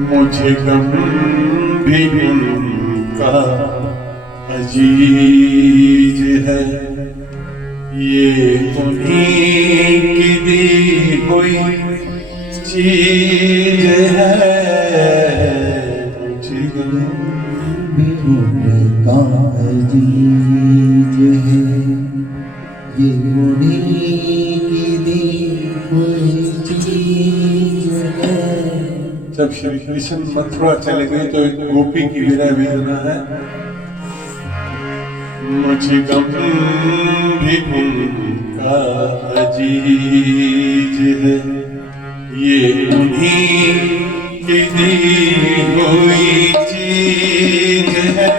मुझे गम भी उनका अजीज है, ये उन्हीं की दी हुई चीज है। मुझे गम भी उनका अजीज है, ये उन्हीं की दी हुई चीज है। जब श्री कृष्ण मथुरा चले गए तो एक गोपी की विरह वेदना है। मुझे गम भी उनका अजीज है, ये उन्हीं की दी हुई चीज है।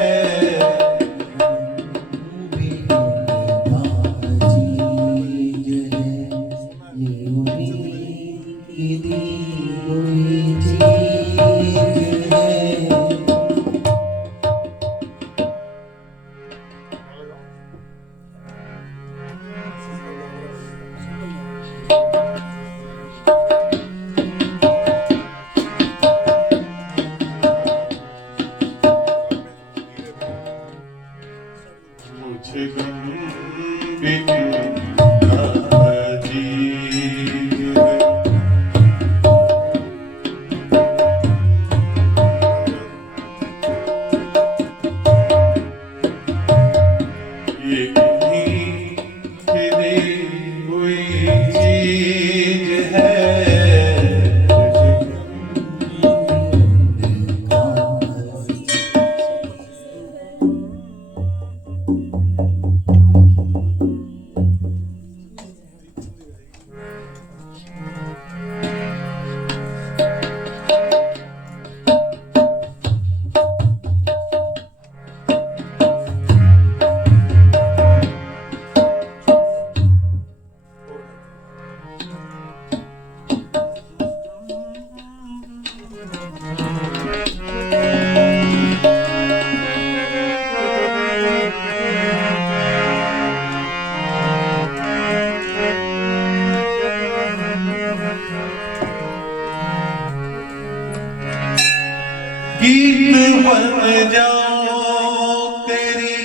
गीत बन जाओ तेरी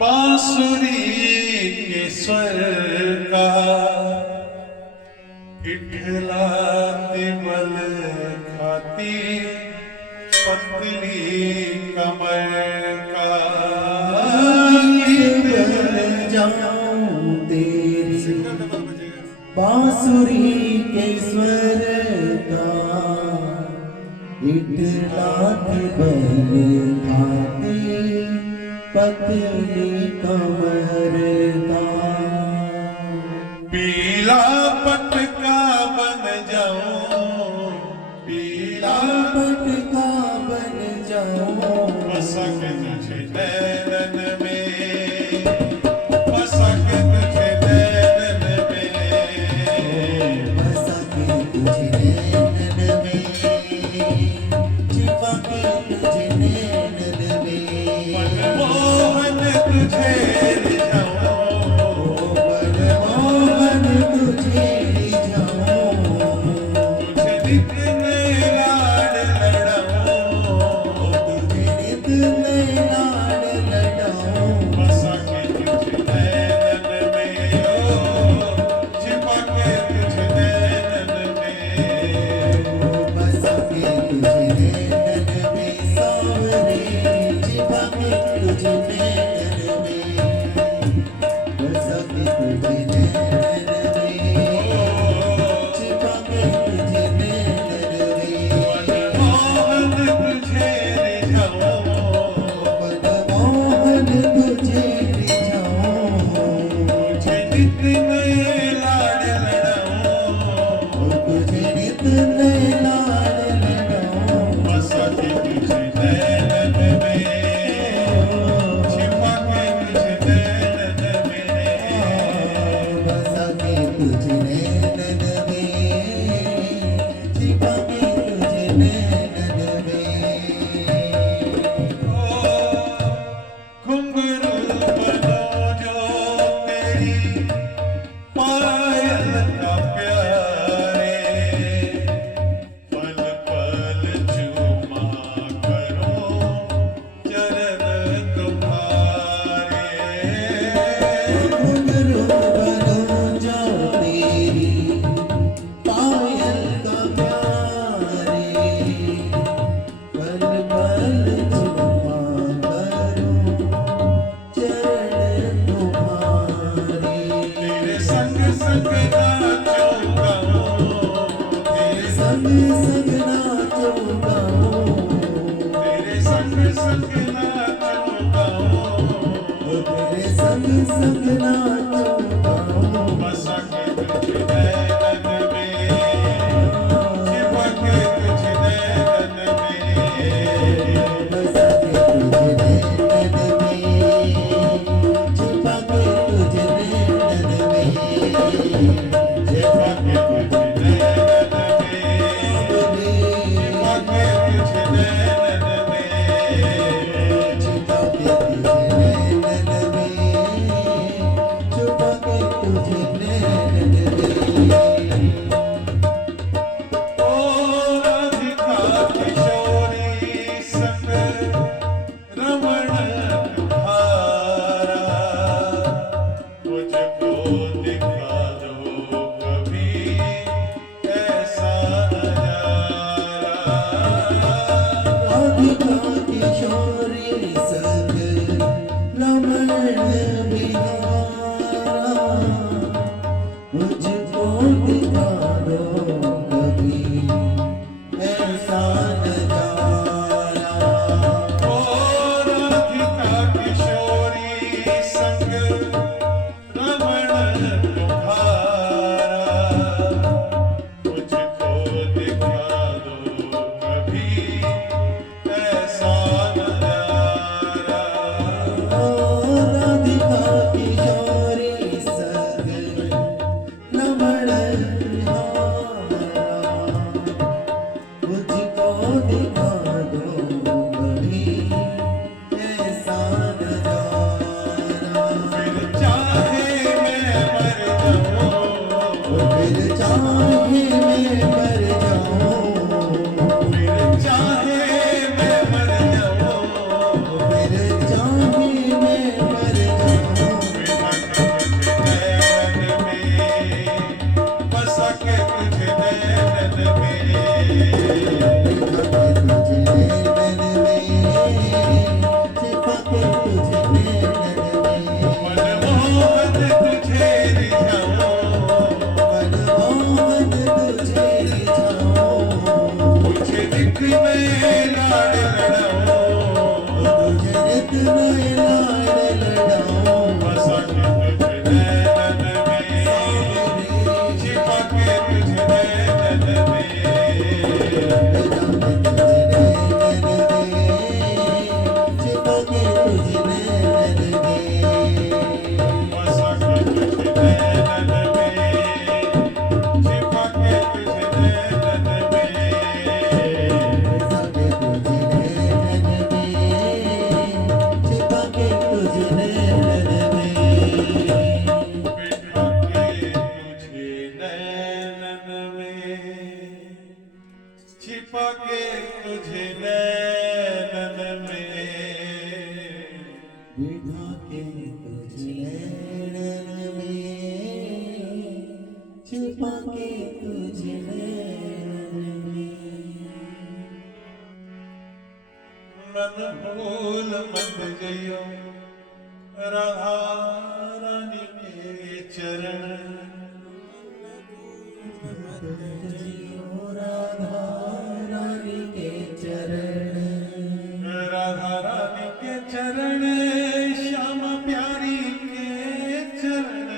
बांसुरी के स्वर का, इठलाती बल खाती पतली कमर का। गीत बन जाऊं तेरी बांसुरी के स्वर का, इठलात बल खाती पतली कमर का। पीला पटका बन जाऊं, पीला पटका बन जाऊं, बसा के तुझे नैनन में, बसा के तुझे नैनन में, बसा के तुझे नैनन में, छिपा के तुझे नैनन में। मनमोहन तुझे रिझाऊं, मनमोहन तुझे रिझाऊं, तुझे नित में लाड लड़ाऊं, तुझे नित में लाड लड़ाऊं। बसा के तुझे नैनन में, छिपा के तुझे नैनन में। बसा के तुझे नैनन में सांवरे, छिपा के तुझे नैनन में। बसा के तुझे नैनन में, छिपा के तुझे नैनन में। मनमोहन तुझे रिझाऊं, मनमोहन तुझे रिझाऊं, तुझे नित में लाड लड़ाऊं, तुझे नित में लाड लड़ाऊं। बसा के तुझे नैनन में, छिपा के तुझे नैनन में। बसा के तुझे नैनन में, छिपा के तुझे नैनन में। घुंघरू बनो जो तेरी पायल का प्यारे, पल पल चूमा करूं चरण तुम्हारे। घुंघरू बनो जो तेरी पायल का प्यारे, पल पल चुमा करूं चरण तुम्हारे। तेरे संग संग नाचूं गाऊं, तेरे संग संग नाचूं गाऊं, तेरे संग संग नाचूं गाऊं, तेरे संग संग नाचूं गाऊं। बसा के तुझे नैनन में, छिपा के तुझे नैनन में। बसा के तुझे नैनन में, छिपा के तुझे नैनन में। छिपा के तुझे नैनन में, छिपा के तुझे नैनन में। छिपा के तुझे नैनन में, नए लाड लड़ाऊं तुझे नित नए लाड लड़ाऊं बसा के तुझे नैनन में छिपा के तुझे नैनन में छिपा के तुझे नैनन में बसा के तुझे नैनन में छिपा के तुझे नैनन में सके तुझे नैनन में छिपा के तुझे नैनन में बिठा के तुझे नैनन में छिपा के तुझे नैनन में बिठा के तुझे नैनन में छिपा के तुझे नैनन में मन भूल मत जइयो राधा रानी के चरण राधा रानी के चरण राधा रानी के चरण श्याम प्यारी के चरण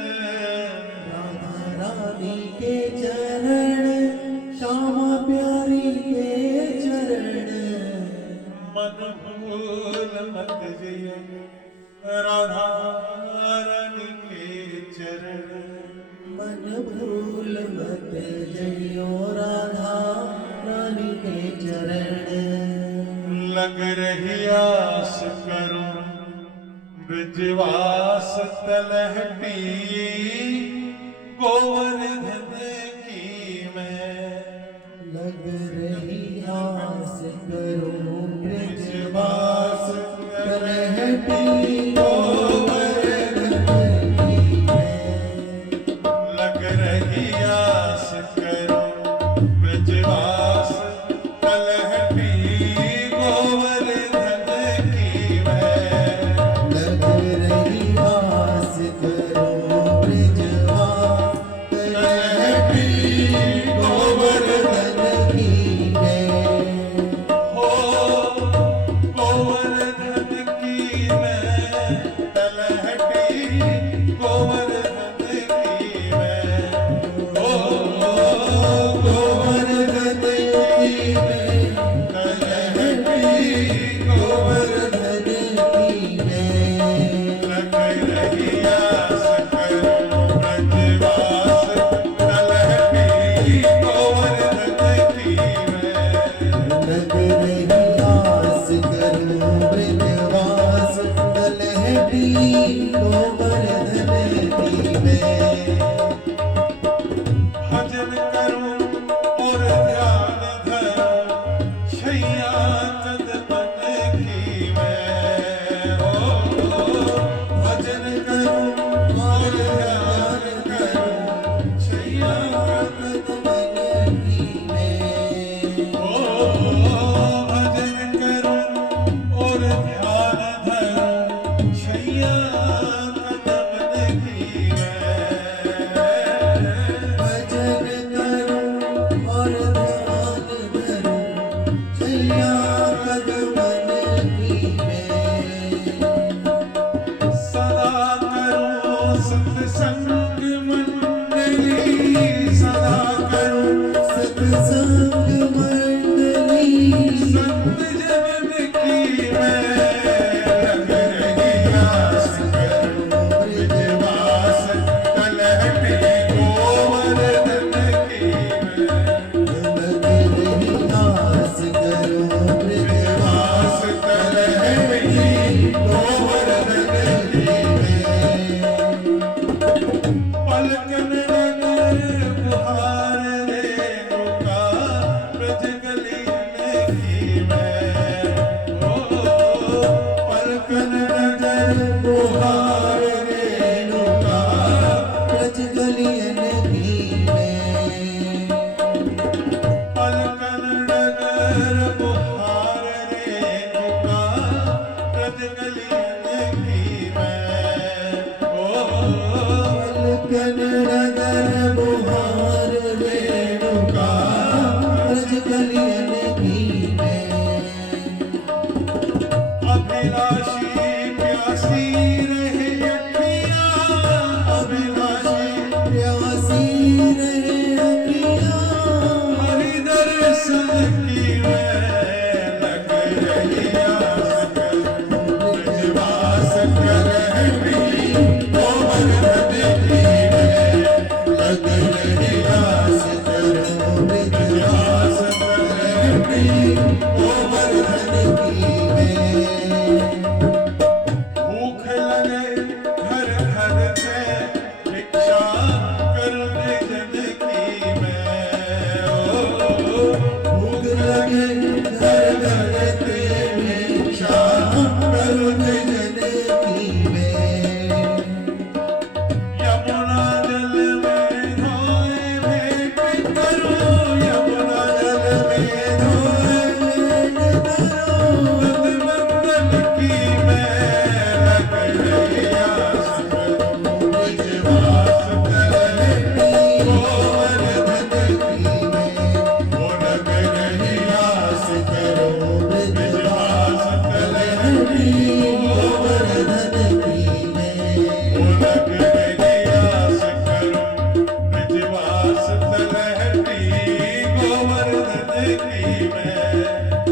राधा रानी के चरण श्यामा प्यारी के चरण मन भूल मत जइयो राधा रानी के चरण मन भूल मत जइयो राधा रानी के चरण लग रही आस करूं ब्रजवास तलहटी गोवर्धन की मैं लग रही आस करूं ब्रजवास तलहटी गोवर्धन की मैं लग रही आस करूं ब्रजवास तलहटी गोवर्धन की मैं लग रही आस करूं ब्रजवास तलहटी गोवर्धन की मैं हो गोवर्धन की मैं तलहटी गोवर्धन की मैं हो गोवर्धन की मैं तलहटी गोवर्धन की मैं लग रही आस करूं ब्रजवास तलहटी गोवर्धन की मैं लग रही आस करूं ब्रजवास तलहटी गोवर्धन की मैं भजन करूं और ध्यान धरूं शैया कदमन की मैं हो भजन करूं और ध्यान करूं शैया कदमन की मैं हो भजन करूं और ध्यान धरूं शैया कदमन की मैं भजन करूं और ध्यान धरूं छैया कदमन की मैं सदा करूं सत्संग मंडली सदा करूं सत्संग मंडली संत जन की मैं लग रही आस करूं ब्रजवास तलहटी गोवर्धन की मैं लग रही आस करूं ब्रजवास तलहटी गोवर्धन की मैं पलकन नगर बुहार रेणुका ब्रज गलियन की मैं हो पलकन नगर बुहार रेणुका ब्रज गलियन की मैं पलकन नगर बुहार रेणुका गोवर्धन की मैं। भूख लगे घर घर से भिक्षा करूं जन की मैं। ओ, भूख लगे घर घर ते भिक्षा करूं जन की मैं। यमुना जल में धोए भेंट करूं, यमुना जल में धोए भेंट करूं। नंदनंदन की मैं लग रही आस करूं, ब्रजवास तलहटी गोवर्धन की मैं। वो लग रही आस करूं, ब्रजवास तलहटी गोवर्धन की मैं। वो लग रही आस करूं, ब्रजवास तलहटी गोवर्धन की मैं।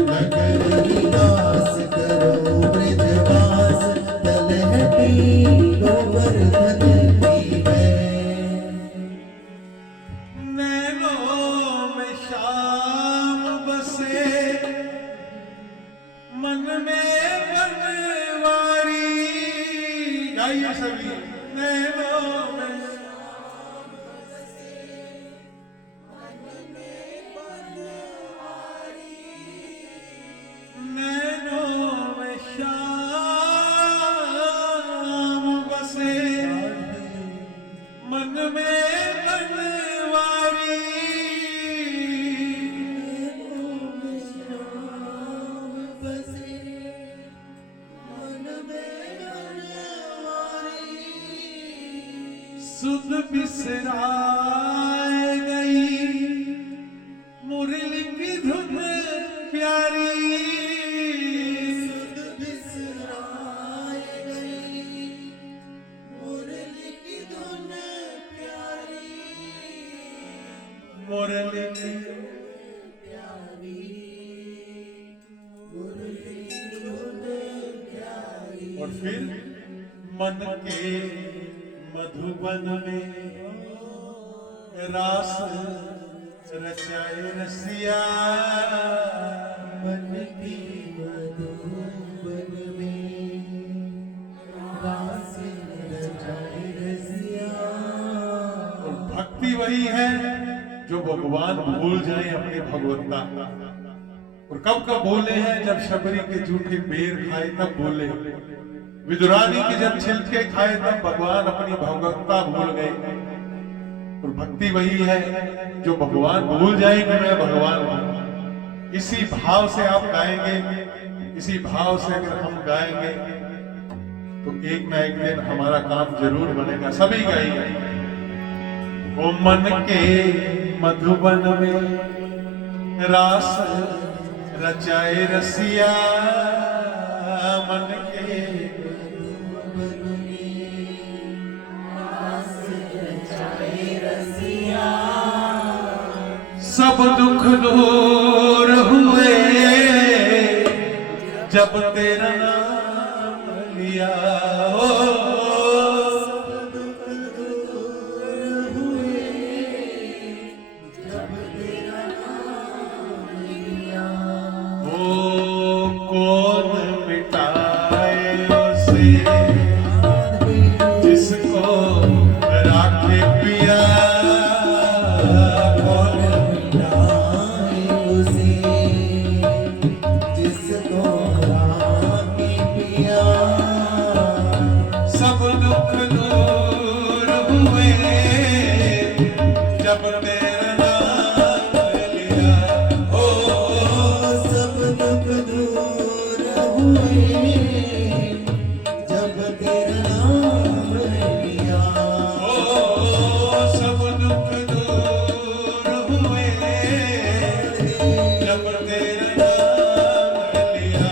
लग रही आस करो ब्रजवास तलहटी गोवर्धन की मैं। नैनों में शाम बसे, मन में बनवारी। गाइए सभी। नैनों में नैनों में शाम बसे, मन में बनवारी। सुध बिसराए गई मुरली की धुन प्यारी। सुध बिसराए गई मुरली की धुन प्यारी। मुरली की मुरली की धुन प्यारी। और फिर मन के मधुबन में रास रचाए रसिया। मन की मधुबन में रास रचाए रसिया। और भक्ति वही है जो भगवान भूल जाए अपने भगवत्ता। और कब कब बोले हैं, जब शबरी के जूठे बेर खाए तब बोले। विदुरानी के जब छिलके खाए तब भगवान अपनी भगवत्ता भूल गए। और भक्ति वही है जो भगवान भूल जाए कि मैं भगवान हूं। इसी भाव से आप गाएंगे, इसी भाव से अगर हम गाएंगे तो एक ना एक दिन हमारा काम जरूर बनेगा। सभी गाएंगे। ओ मन के मधुबन में रास रचाए रसिया। मन के सब दुख दूर हुए जब तेरा नाम लिया। ओ कौन मिटाए उसे जिसको राखे पिया। कौन मिटाए उसे जिसको राखे पिया। सब दुख दूर हुए जब तेरा नाम लिया। ओ सब दुख दूर हुए जब तेरा नाम लिया। ओ सब दुख दूर हुए जब तेरा नाम लिया।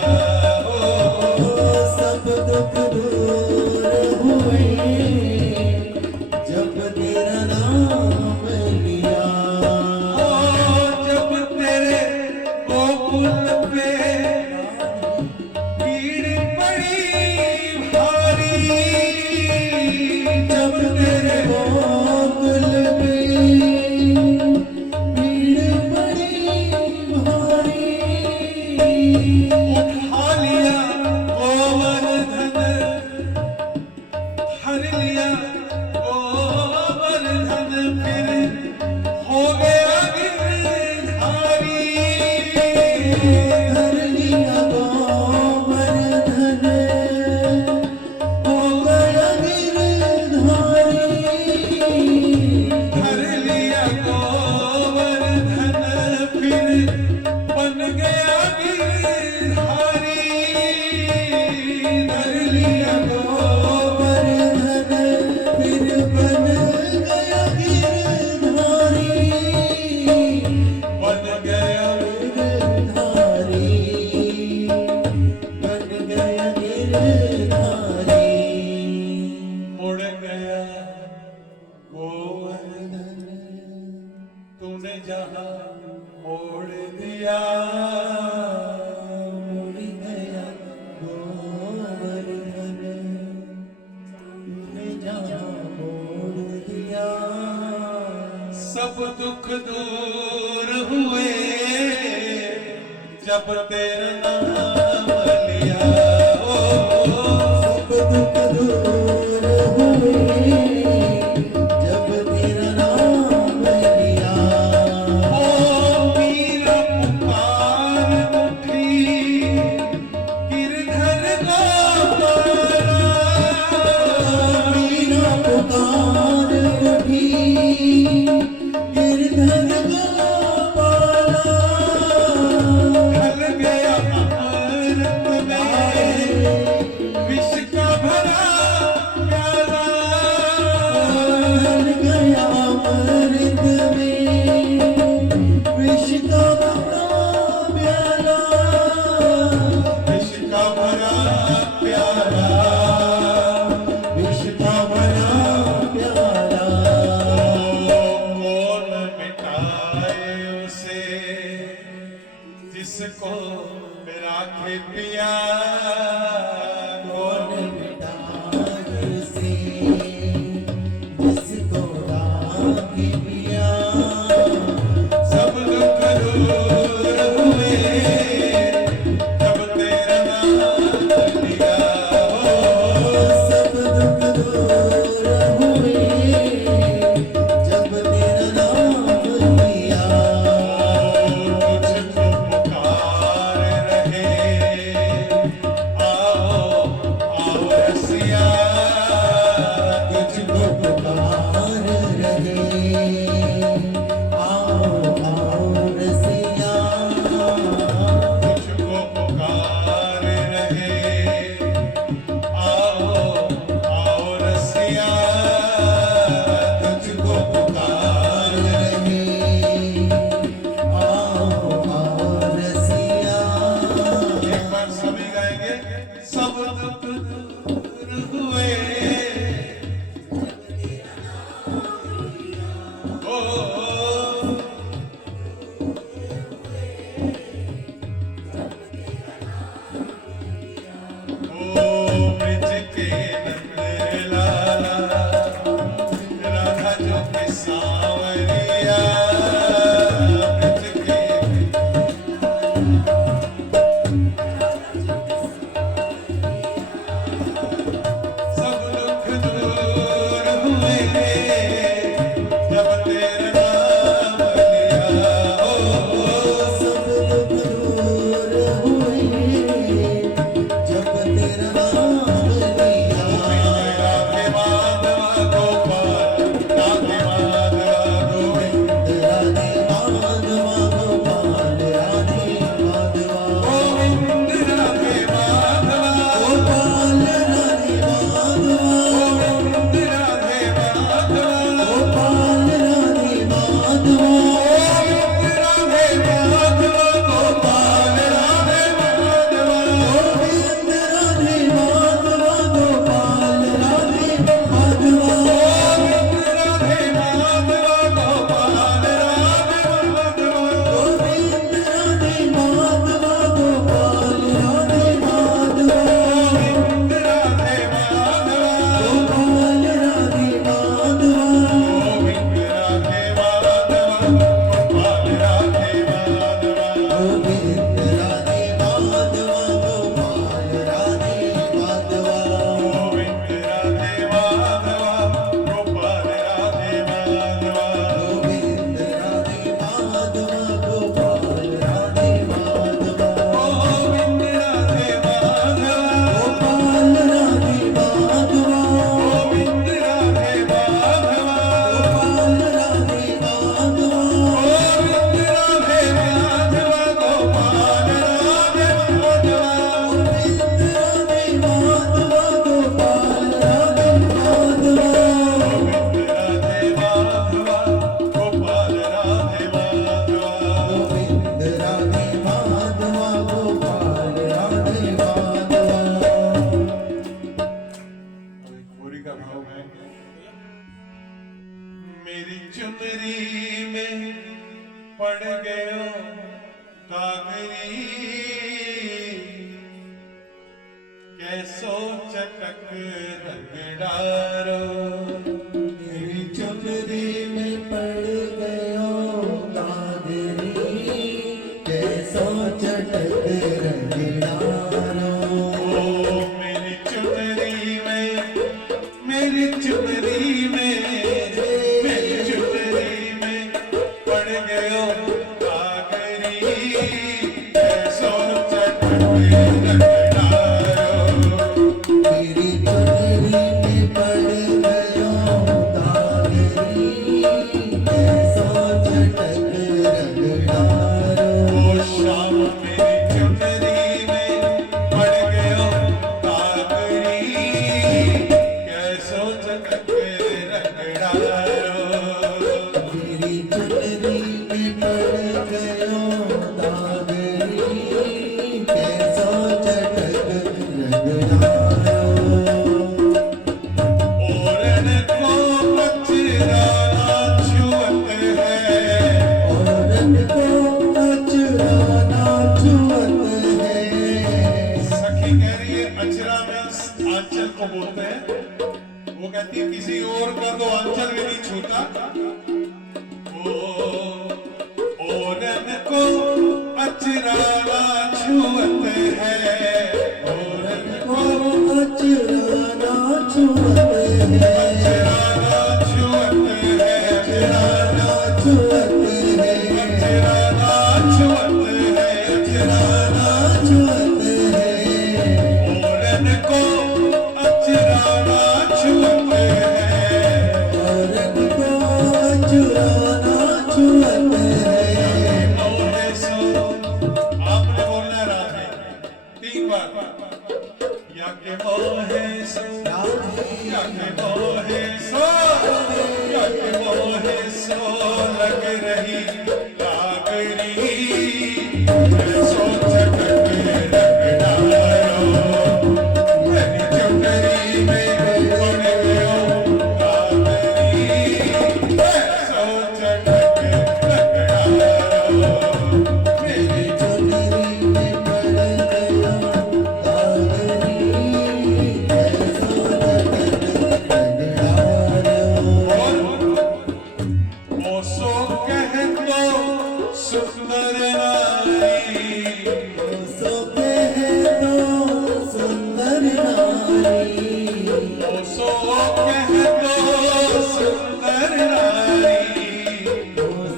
ओ सब दुख दूर हुए जब तेरा नाम लिया। जब तेरे गोकुल पे भीड़ पड़ उठा लिया गोवर्धन, हर लिया गोवर्धन, फिर हो गया गिरधारी। धर लिया गोवर्धन, हो गया गिरधारी। धर लिया गोवर्धन, फिर बन गया गिरधारी। धर लिया गोवर्धन, फिर बन गया गिरधारी। बन गया गिरधारी, बन गया गिरधारी। मुड़ गया गोवर्धन, तूने जहां मोड़ दिया। मुड़ गया गोवर्धन, तूने जहाँ मोड़ दिया। सब दुख दूर हुए जब तेरा नाम लिया। ओ, सब दुख दूर हुए जब तेरा नाम लिया। ओ मीरा पुकार उठी, गिरधर गोपाला। मीरा पुकार उठी, गिरधर गोपाला। ढल गया अमृत में विष का भरा प्याला। ढल गया अमृत में विष का भरा प्याला। विष का भरा प्याला, विष का भरा प्याला। कौन मिटाए उसे जिसको राखे पिया। कौन मिटाए से जिसको राखे पिया। सब दुख दूर हुए जब तेरा नाम लिया। सब दुख दूर हुए जब तेरा नाम लिया। तुझको पुकार रहे चटक रगड़ारो मेरी चुनरी में पड़ गयो दादरी कैसो चटक रगड़ारो मेरी चुनरी में मेरी चुनरी में मेरी चुनरी में पड़ गयो कागरी कैसो चटक रगड़ारो मेरी चुनरी में पड़ गयो दादरी कैसो चटक रगड़ारो ओ शाम मेरी चुनरी में पड़ गयो कागरी कैसो चटक रगड़ारो मेरी चुनरी में पड़ गयो दादरी कैसो चटक रगड़ारो ओरन को कचराना छुअत है औरत को अचराना छुअत है सखी कह रही है अचरा में आंचल को बोलते हैं वो कहती है किसी और का तो आंचल भी नहीं छूता ओ ओरन को अचराना छुअत है ओरन को अचराना छुअत है अचराना छुअत है अचराना छुअत है अचराना छुअत है अचराना छुअत है ओरन को अचराना छुअत है औरत को अचराना छुअत है मोहे सो आपने बोलना है रात में 3 बार या के मोहे सो या के मोहे सो या के मोहे सो लग रही कागरी सो चटक रगड़ारो मेरी चुनरी में पड़ गयो कागरी सो चटक रगड़ारो मेरी चुनरी में पड़ गयो दादरी कैसो चटक रगड़ारो ओसो कह दो सुंदर नारी सो कह दो सुंदर नारी ओसो कह दो सुंदर नारी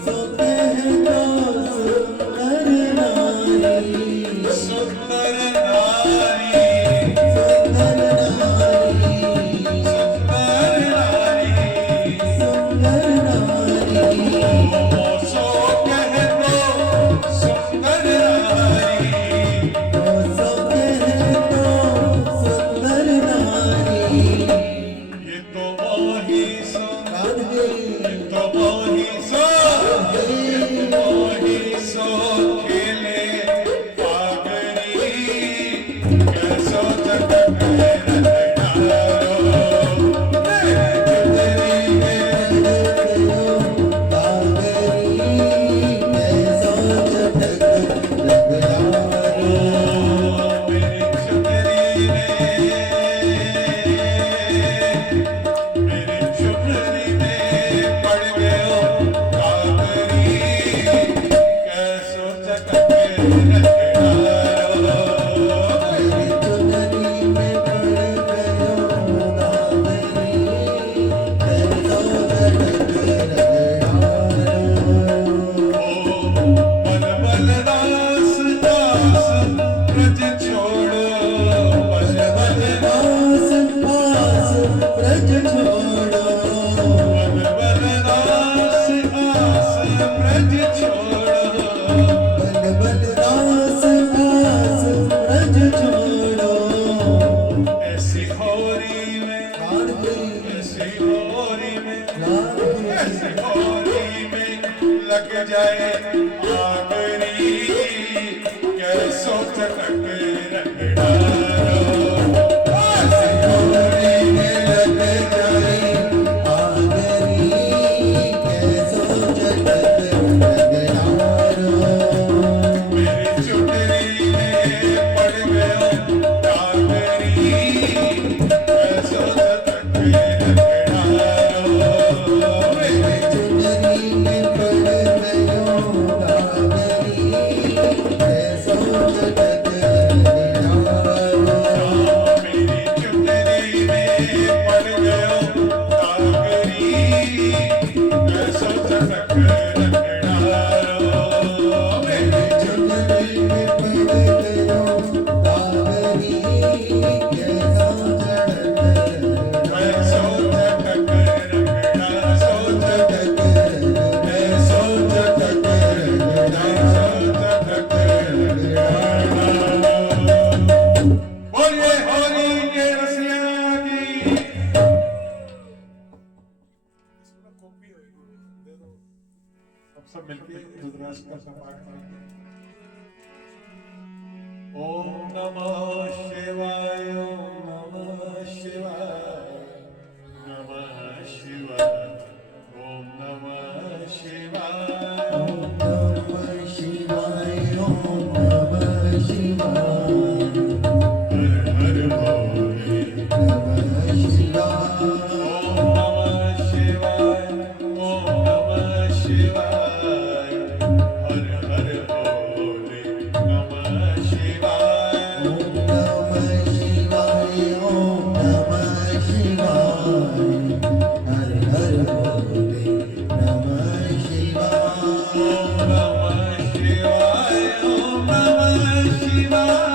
सो कह दो सुंदर नारी सुंदर नारी सुंदर नारी सुंदर नारी सुंदर नारी ओसो कह दो सुंदर नारी सो कह दो सुंदर नारी ये तो मोही सो कान्हे ये तो मोही सो मोही सो खेले पागरी कैसो चटक रगड़ारो मेरी चुनरी में गयो दादरी कैसो चटक रगड़ारो मेरी चुनरी में पड़ गयो कागरी कैसो चटक रगड़ारो मेरी चुनरी में पड़ गयो दादरी कैसो चटक रगड़ारो बल बल दास दास ब्रज छोड़ो बल बल पास पास ब्रज छोड़ो बल बल दास दास ब्रज छोड़ो बल बल दास पास ब्रज छोड़ो ऐसी होरी में कान्हे ऐसी होरी में कान्हे ऐसी होरी में लग जाए आगरी कैसो चटक रगड़ारो ऐसी होरी में लग जाए आगरी कैसो चटक रगड़ारो मेरी चुनरी में पड़ गयो भास्कर का पाठ करते हैं। ओम नमः शिवाय, ओम नमः शिवाय, नमः शिवाय, ओम नमः शिवाय, ओम नमः शिवाय, ओम नमः शिवाय, हर हर भोले, नमः शिवाय, ओम नमः शिवाय, ओम नमः शिवाय, हर हर भोले, नमः शिवाय, ओम नमः शिवाय, ओम नमः शिवाय, हर हर भोले नमः शिवाय। ओम नमः शिवाय, ओम नमः शिवाय,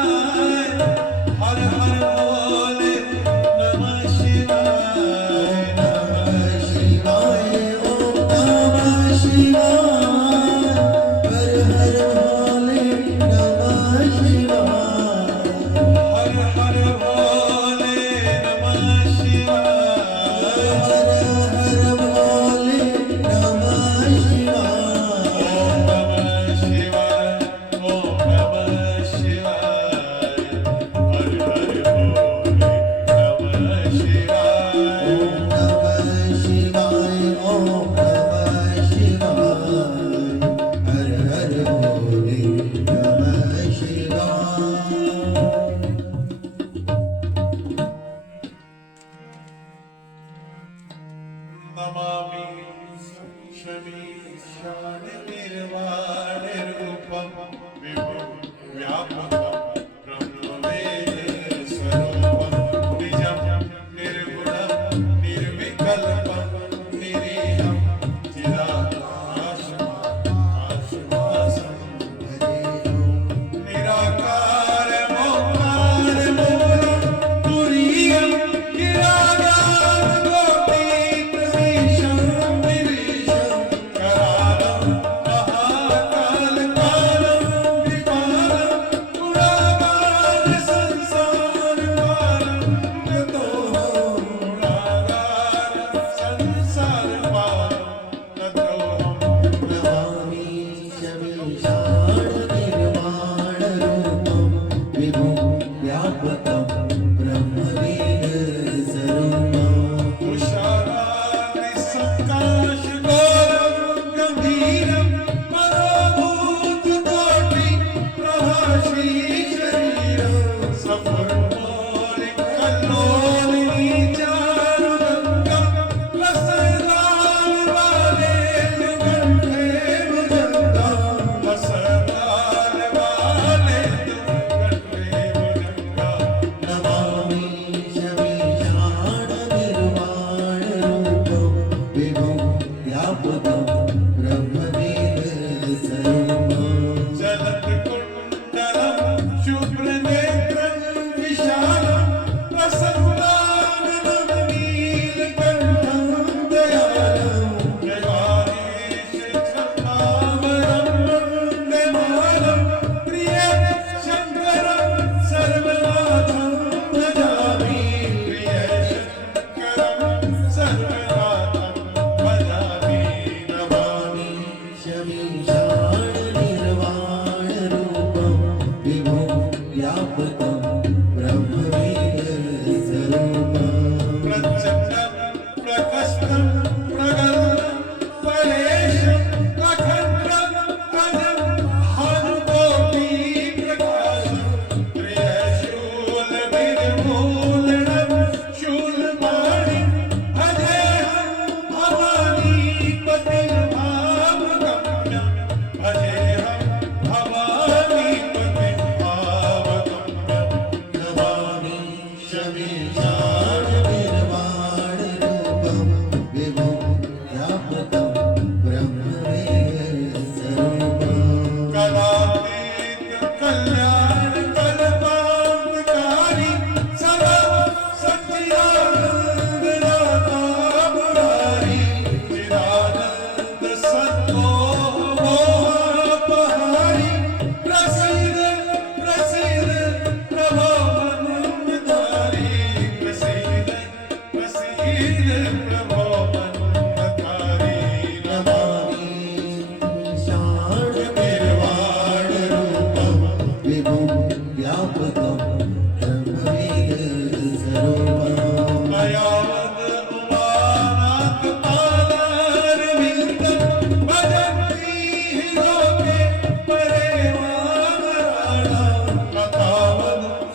हर हर भोले, नमः शिवाय, नमः शिवाय, ओम नमः शिवाय, हर हर भोले नमः शिवाय। हर हर भोले, नमः शिवाय, हर हर भोले नमः शिवाय। ओम नमः शिवाय, ओम नमः शिवाय, हर हर भोले, नमः शिवाय, ओम नमः शिवाय, ओम नमः शिवाय, हर हर भोले नमः शिवाय। नमामि शमीशान निर्वाण रूपम विभुं व्यापकं ब्रह्मवेद स्वरूपं निजं निर्गुणं निर्विकल्पं निरीहं चिदाकाशं निराकार मोकार मूलं तुरीयं गिरागार गोपीतमीशं विरीशं करालं महाकाल कालं विपालं गुणागार संसार पालं नतोऽहं गुणागार संसार पालं नतोऽहं नमामि शमीशान निर्वाण रूपं विभुं व्यापकं ब्रह्मवेद स्वरूपम्। तुषारादिसङ्काशगौरवं गम्भीरं मनोभूतकोटि प्रभाषी शरीरं सफुल्लोलिकल्लोलिनी चारुगङ्गं लसदालवाले कंठे भुजङ्गं लसदालवाले कंठे भुजङ्गं नमामि शमीशान निर्वाण रूपं विभुं व्यापकं ब्रह्मवेद स्वरूपम्। जलत्कुण्डलं शुभ्रनेत्रं विशालं प्रसन्नाननं नीलकण्ठं दयालं जगाधीशच्छन्दामरं वन्दमानं प्रियं शङ्करं सर्वनाथं भजामि प्रियशङ्करं सर्वनाथं भजामि नमामि शमीशान निर्वाण रूपं विभुं व्यापकं ब्रह्मवेद स्वरूपम्। प्रचण्डं प्रकस्तं प्रगल्भं परेशं अखण्डं अजं भानुकोटिप्रकाशं त्रियशूलनिर्मूलनं शूलपाणिं भजेऽहं भवानीपतिं भावगम्यं भजेऽहं भवानीपतिं भावगम्यं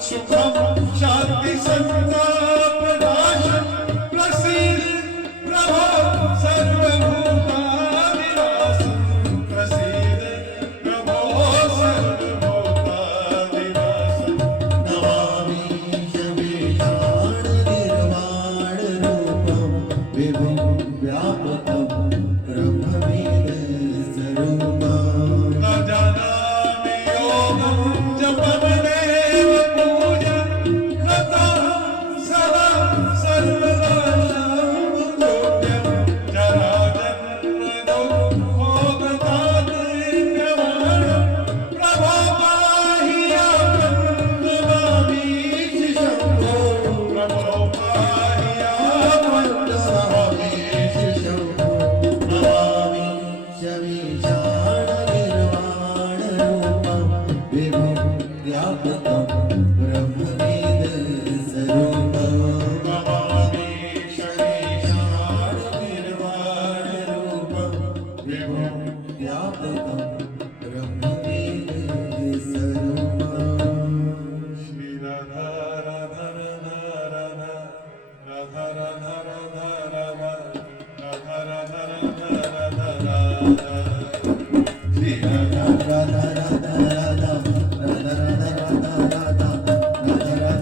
सुखम शांति संताप नाशम प्रसीद प्रभो सर्वभूतादिनाशम प्रसीद प्रभो सर्वभूतादिनाशम नमामि शमीशान निर्वाण रूपं विभुं व्यापकं ब्रह्मवेद स्वरूपम् न जानामि योगं जपमेव पूजा कृता सदा सर्वदा शम्भुभ्यं जराजन्मदुःखोगतादिन्यमानं प्रभो पाहि यापं नमामि शम्भो प्रभो पाहि यापं नमामि नमामि शमीशान निर्वाण रूपं विभुं व्यापकं ब्रह्मवेद स्वरूपम् नमामि शमीशान निर्वाण रूपं विभुं व्यापकं ब्रह्मवेद स्वरूपम् श्री राधा राधा राधा राधा राधा राधा राधा राधा राधा राधा राधा राधा श्री राधा राधा राधा राधा राधा राधा राधा राधा राधा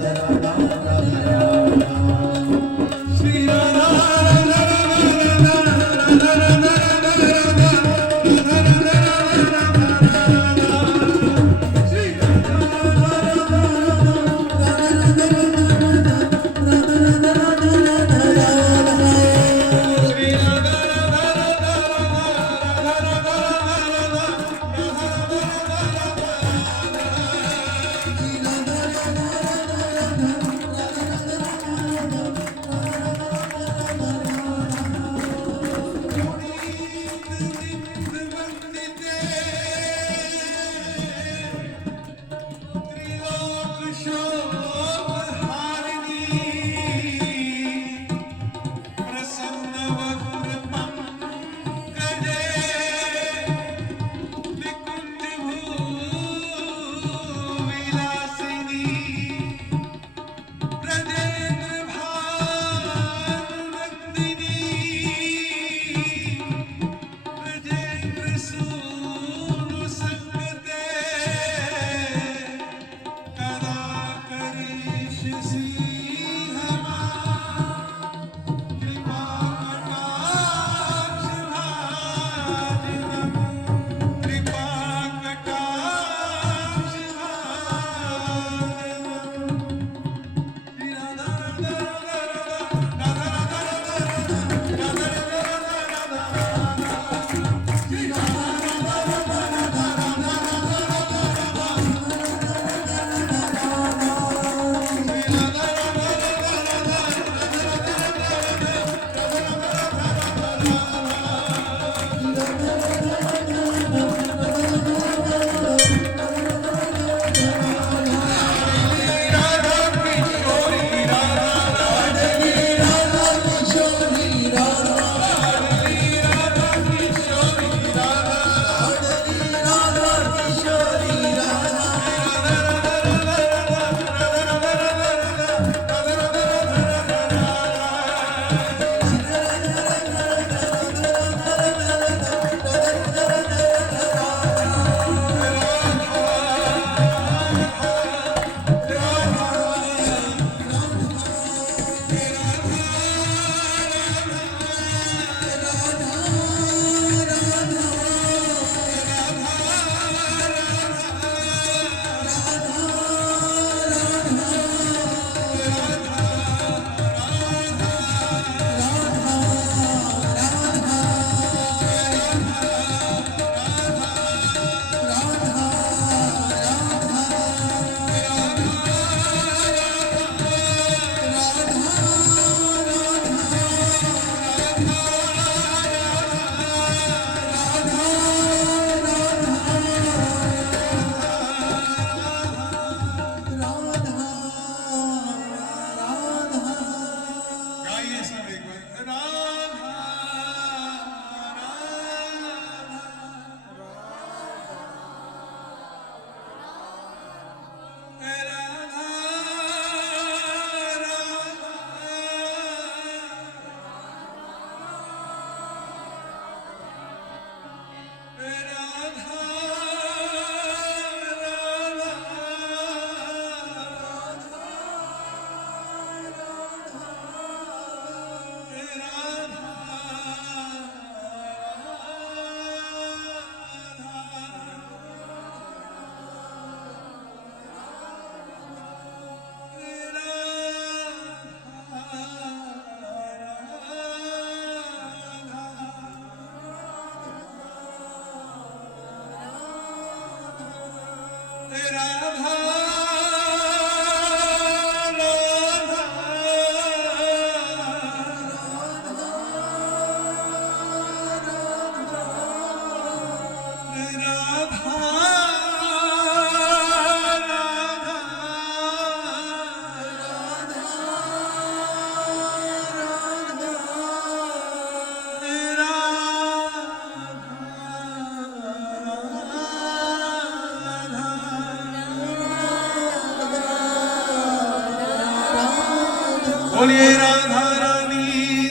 बोलिए राधा रानी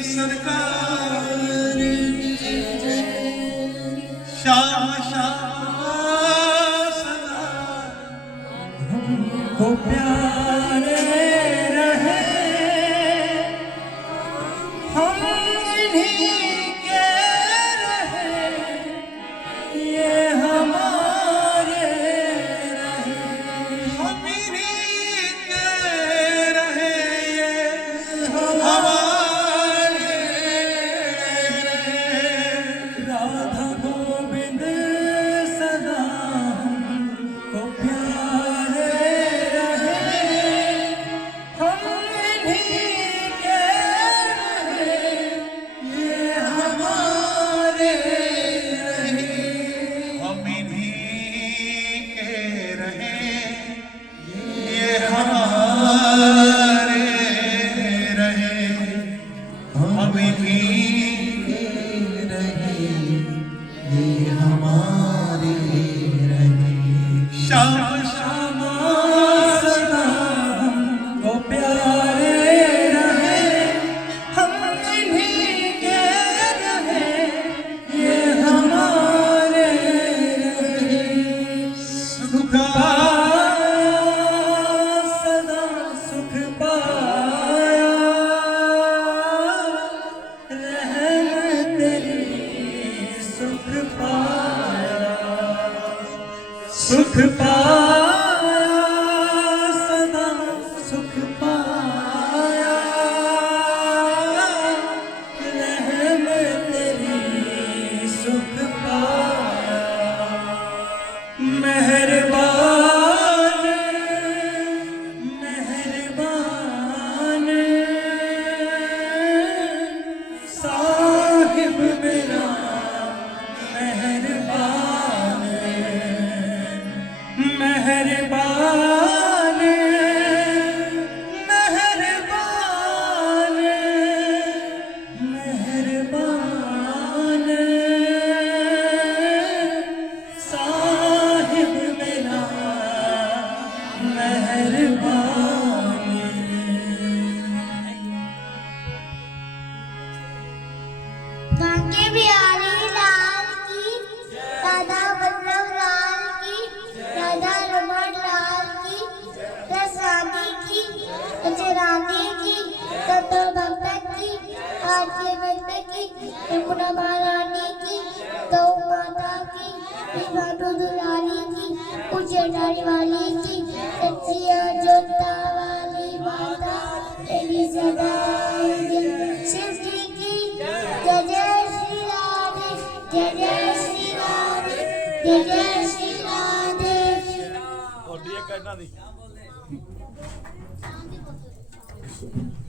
सरकार की जय। श्याम श्याम सदा हमको प्यारे रहे, हम इन्हीं के रहे, ये हमारे रहे। हम इन्हीं के रहे, ये हमारे रहे। राधा गोविंद सदा हमको प्यारे रहे, हम इन्हीं के रहे, ये हमारे रहे। हम इन्हीं के रहे, ये हमारे रहे। हम इन्हीं के रहे, ये हमारे रहे। श्याम श्याम सदा हमको प्यारे रहे, हम इन्हीं के रहे, ये हमारे रहे। सुख पाया सदा सुख पाया, रहमत तेरी सुख पाया। सुख पाया सदा सुख पाया, रहमत तेरी सुख पाया। मेहरबान मेहरबान साहिब मेरा मेहरबान। मेहरबान मेहरबान मेहरबान साहिब मेरा मेहरबान। कांके बिहारी लाल की, राधा वल्लभ लाल की, राधा रमण लाल की, रसानी की, रानी की, तत्व भक्त की, आरती भक्त की, यमुना महारानी की, गौ माता की, भानु दुलारी की, पूज्य डाली वाली की, सच्चिया जोता वाली माता तेरी सदा जय। शिव जी की जय जय श्री राधे, जय जय श्री राधे, जय जय श्री राधे।